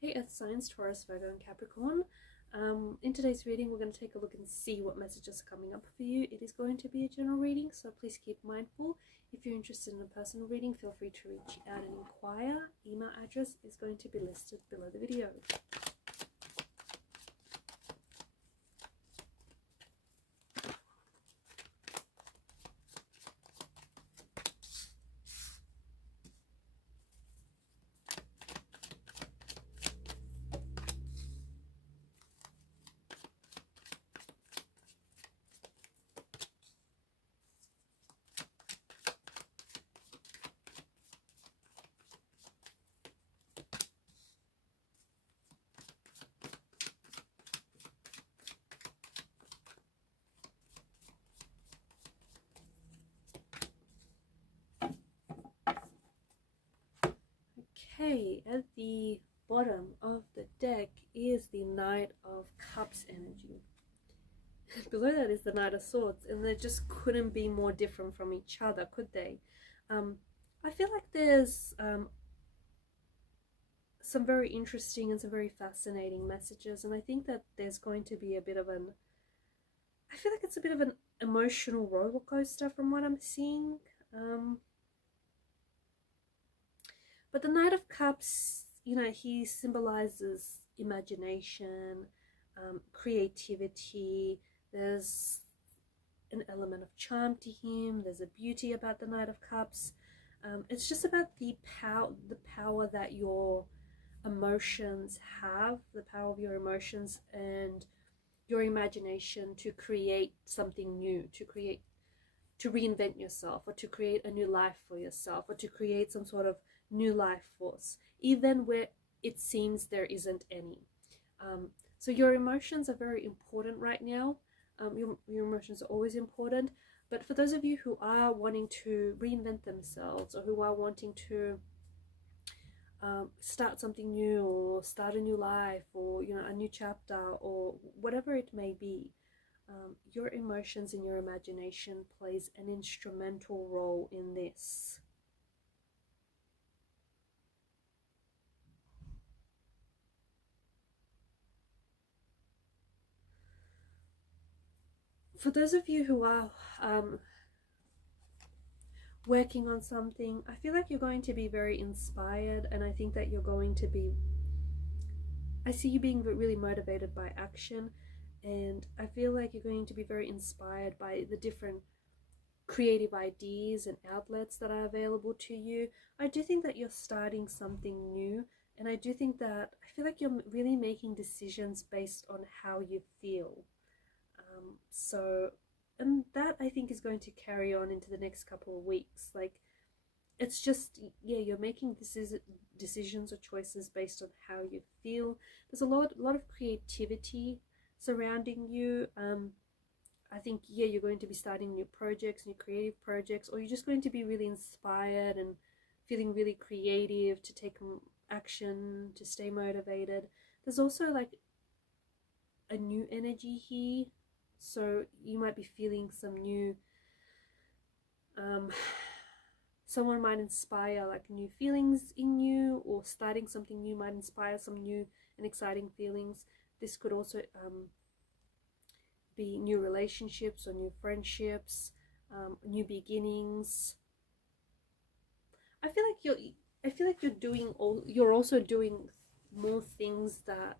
Hey Earth signs, Taurus, Virgo and Capricorn. In today's reading we're going to take a look and see what messages are coming up for you. It is going to be a general reading, so please keep mindful. If you're interested in a personal reading, feel free to reach out and inquire. Email address is going to be listed below the video. Okay, at the bottom of the deck is the Knight of Cups energy. Below that is the Knight of Swords, and they just couldn't be more different from each other, could they? I feel like there's some very interesting and some very fascinating messages, and I think that there's going to be a bit of I feel like it's a bit of an emotional roller coaster from what I'm seeing. But the Knight of Cups, you know, he symbolizes imagination, creativity. There's an element of charm to him. There's a beauty about the Knight of Cups. It's just about the power that your emotions have, the power of your emotions and your imagination to create something new, to reinvent yourself, or to create a new life for yourself, or to create some sort of new life force, even where it seems there isn't any. So your emotions are very important right now. Your emotions are always important, but for those of you who are wanting to reinvent themselves, or who are wanting to start something new, or start a new life, or a new chapter, or whatever it may be, your emotions and your imagination plays an instrumental role in this. For those of you who are working on something, I feel like you're going to be very inspired, and I think that you're going to be, I see you being really motivated by action, and I feel like you're going to be very inspired by the different creative ideas and outlets that are available to you. I do think that you're starting something new, and I feel like you're really making decisions based on how you feel. And that I think is going to carry on into the next couple of weeks. Like, it's just, yeah, you're making decisions or choices based on how you feel. There's a lot of creativity surrounding you. I think, yeah, you're going to be starting new projects, new creative projects, or you're just going to be really inspired and feeling really creative to take action, to stay motivated. There's also like a new energy here, so you might be feeling some new, someone might inspire like new feelings in you, or starting something new might inspire some new and exciting feelings. This could also be new relationships or new friendships, new beginnings. I feel like you're also doing more things that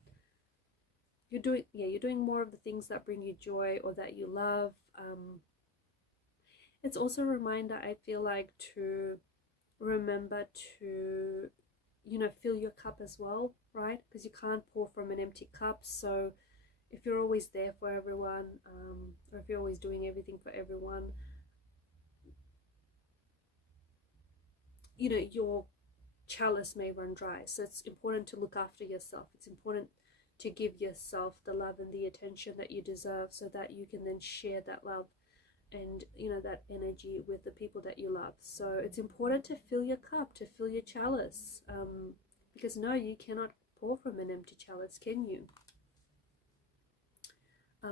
you're doing more of the things that bring you joy or that you love. It's also a reminder, I feel like, to remember to fill your cup as well, right? Because you can't pour from an empty cup. So if you're always there for everyone, or if you're always doing everything for everyone, your chalice may run dry. So it's important to look after yourself. It's important to give yourself the love and the attention that you deserve, so that you can then share that love and that energy with the people that you love. So it's important to fill your cup, to fill your chalice, because no, you cannot pour from an empty chalice, can you?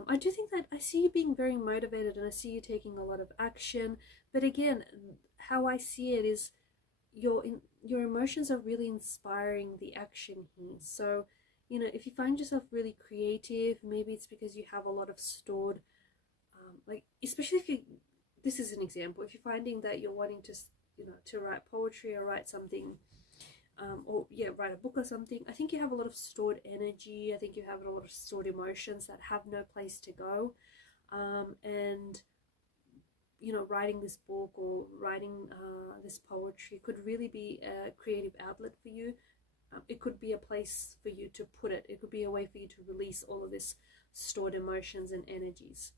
I do think that I see you being very motivated, and I see you taking a lot of action, but again, how I see it is your emotions are really inspiring the action here. So, you know, if you find yourself really creative, maybe it's because you have a lot of stored, like, especially if you, this is an example, if you're finding that you're wanting to, you know, to write poetry or write something, or yeah, write a book or something, I think you have a lot of stored energy. I think you have a lot of stored emotions that have no place to go. And you know, writing this book or writing this poetry could really be a creative outlet for you. It could be a place for you to put it. It could be a way for you to release all of this stored emotions and energies.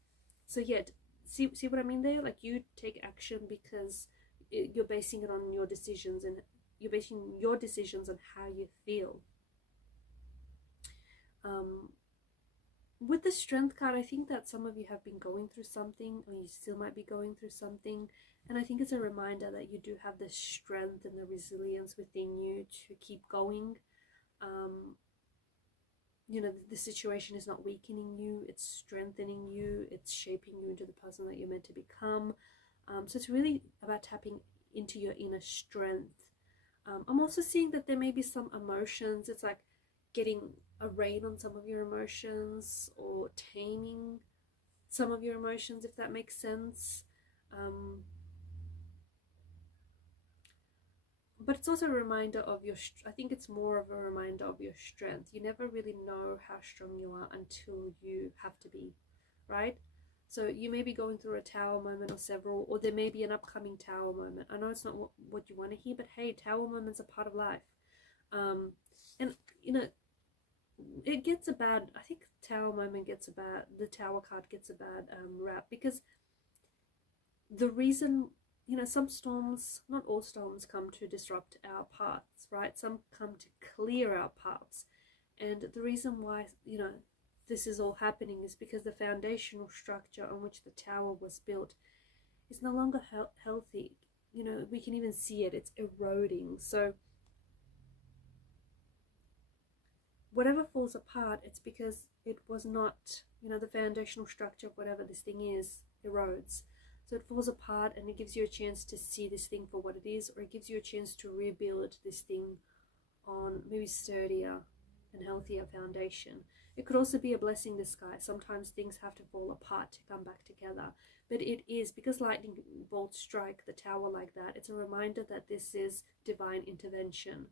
So yeah, see what I mean there? Like, you take action because you're basing it on your decisions, and you're basing your decisions on how you feel. With the Strength card, I think that some of you have been going through something, or you still might be going through something, and I think it's a reminder that you do have the strength and the resilience within you to keep going. You know, the situation is not weakening you, it's strengthening you, it's shaping you into the person that you're meant to become. So it's really about tapping into your inner strength. I'm also seeing that there may be some emotions, it's like getting a rein on some of your emotions, or taming some of your emotions, if that makes sense. But it's also a reminder of your, I think it's more of a reminder of your strength. You never really know how strong you are until you have to be, right? So you may be going through a tower moment or several, or there may be an upcoming tower moment. I know it's not what you want to hear, but hey, tower moments are part of life. And you know, it gets a bad, I think tower moment gets a bad, the tower card gets a bad rap, because the reason, you know, some storms, not all storms, come to disrupt our paths, right? Some come to clear our paths. And the reason why, you know, this is all happening is because the foundational structure on which the tower was built is no longer healthy. You know, we can even see it, it's eroding. So whatever falls apart, it's because it was not, you know, the foundational structure of whatever this thing is erodes. So it falls apart, and it gives you a chance to see this thing for what it is, or it gives you a chance to rebuild this thing on maybe sturdier and healthier foundation. It could also be a blessing in disguise. Sometimes things have to fall apart to come back together. But it is, because lightning bolts strike the tower like that, it's a reminder that this is divine intervention.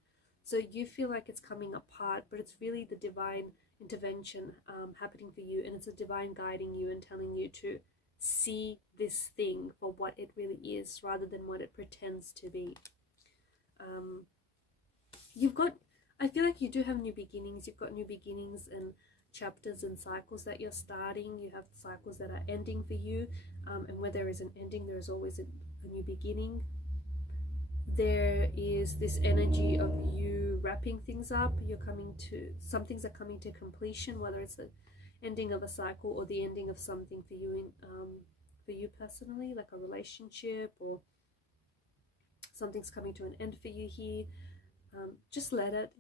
So you feel like it's coming apart, but it's really the divine intervention happening for you, and it's a divine guiding you and telling you to see this thing for what it really is, rather than what it pretends to be. You've got, I feel like you do have new beginnings. You've got new beginnings and chapters and cycles that you're starting. You have cycles that are ending for you, and where there is an ending, there is always a new beginning. There is this energy of you wrapping things up. You're coming to, some things are coming to completion, whether it's the ending of a cycle or the ending of something for you, for you personally, like a relationship, or something's coming to an end for you here. Just let it,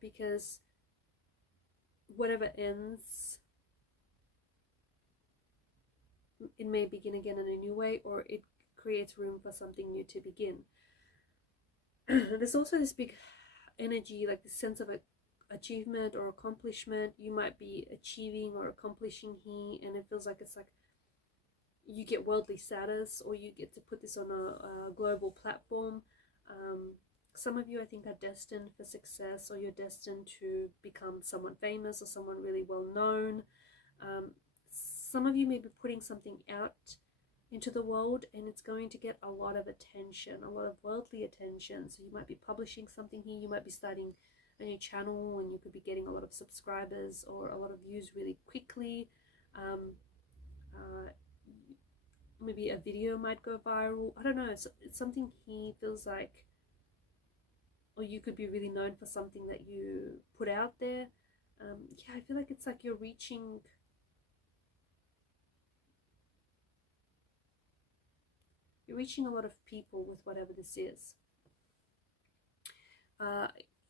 because whatever ends, it may begin again in a new way, or it creates room for something new to begin. There's also this big energy, like this sense of achievement or accomplishment. You might be achieving or accomplishing here, and it feels like it's like you get worldly status, or you get to put this on a global platform. Some of you, I think, are destined for success, or you're destined to become someone famous or someone really well known. Some of you may be putting something out into the world, and it's going to get a lot of attention, a lot of worldly attention. So you might be publishing something here, you might be starting a new channel, and you could be getting a lot of subscribers or a lot of views really quickly. Maybe a video might go viral. I don't know, it's something he feels like, or you could be really known for something that you put out there. Yeah, I feel like it's like you're reaching a lot of people with whatever this is.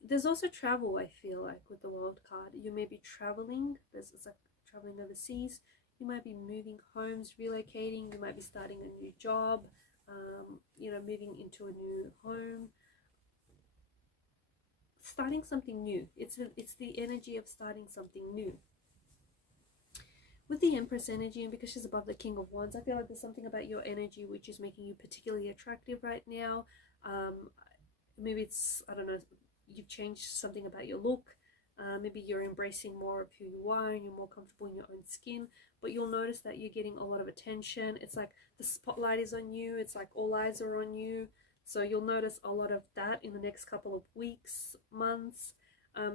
There's also travel, I feel like, with the World card. You may be traveling. It's like traveling overseas. You might be moving homes, relocating. You might be starting a new job, you know, moving into a new home. starting something new. It's the energy of starting something new. With the Empress energy, and because she's above the King of Wands, I feel like there's something about your energy which is making you particularly attractive right now. Maybe it's, I don't know, you've changed something about your look. Maybe you're embracing more of who you are and you're more comfortable in your own skin, but you'll notice that you're getting a lot of attention. It's like the spotlight is on you. It's like all eyes are on you. So you'll notice a lot of that in the next couple of weeks, months.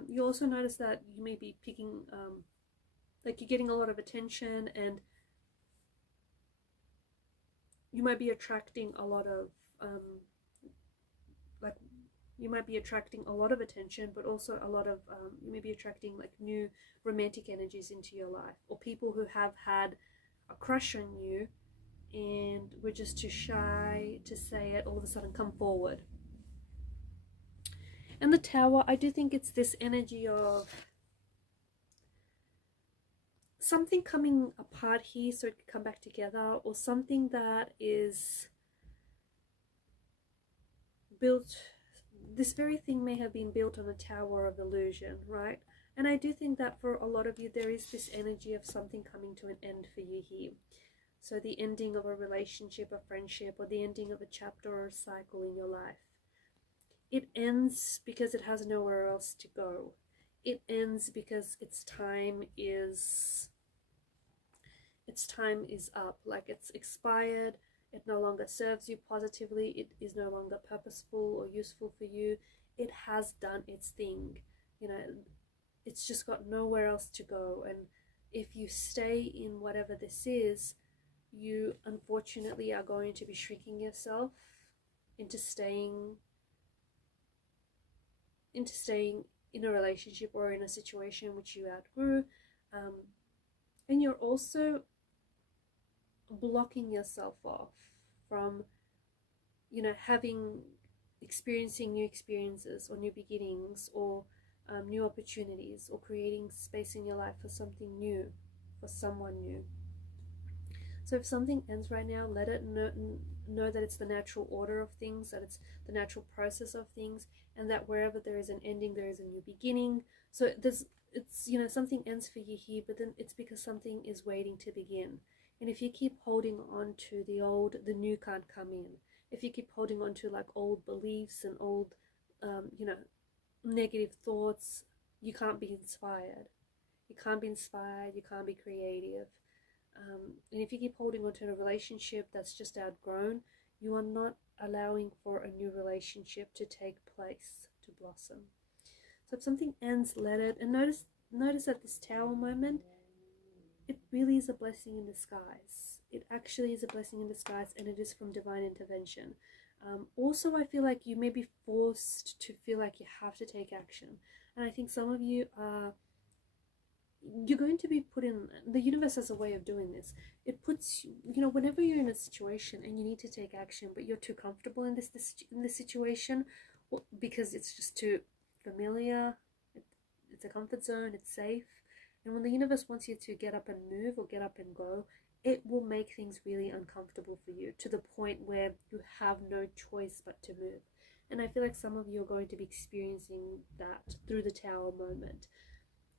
You also notice that you may be picking, like you're getting a lot of attention, and you might be attracting a lot of, like you might be attracting a lot of attention, but also a lot of, you may be attracting like new romantic energies into your life, or people who have had a crush on you and were just too shy to say it, all of a sudden come forward. And the Tower, I do think it's this energy of something coming apart here so it can come back together, or something that is built, this very thing may have been built on a tower of illusion, right? And I do think that for a lot of you there is this energy of something coming to an end for you here. So the ending of a relationship, a friendship, or the ending of a chapter or a cycle in your life. It ends because it has nowhere else to go. It ends because its time is up, like it's expired. It no longer serves you positively. It is no longer purposeful or useful for you. It has done its thing. You know, it's just got nowhere else to go. And if you stay in whatever this is, you unfortunately are going to be shrinking yourself into staying in a relationship or in a situation which you outgrew. And you're also blocking yourself off from, you know, experiencing new experiences or new beginnings, or new opportunities, or creating space in your life for something new, for someone new. So if something ends right now, let it know that it's the natural order of things, that it's the natural process of things, and that wherever there is an ending, there is a new beginning. So it's, you know, something ends for you here, but then it's because something is waiting to begin. And if you keep holding on to the old, the new can't come in. If you keep holding on to like old beliefs and old, you know, negative thoughts, you can't be inspired. You can't be inspired, you can't be creative. And if you keep holding on to a relationship that's just outgrown, you are not allowing for a new relationship to take place, to blossom. So if something ends, let it. And notice at this Tower moment, it really is a blessing in disguise. It actually is a blessing in disguise, and it is from divine intervention. Also, I feel like you may be forced to feel like you have to take action. And I think some of you are, you're going to be put in, the universe has a way of doing this. It puts, you know, whenever you're in a situation and you need to take action, but you're too comfortable in this situation, because it's just too familiar, it's a comfort zone, it's safe. And when the universe wants you to get up and move, or get up and go, it will make things really uncomfortable for you, to the point where you have no choice but to move. And I feel like some of you are going to be experiencing that through the Tower moment.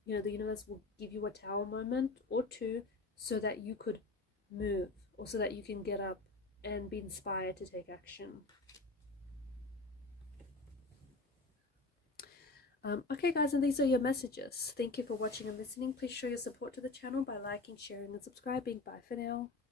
You know, the universe will give you a Tower moment or two so that you could move, or so that you can get up and be inspired to take action. Okay guys, and these are your messages. Thank you for watching and listening. Please show your support to the channel by liking, sharing and subscribing. Bye for now.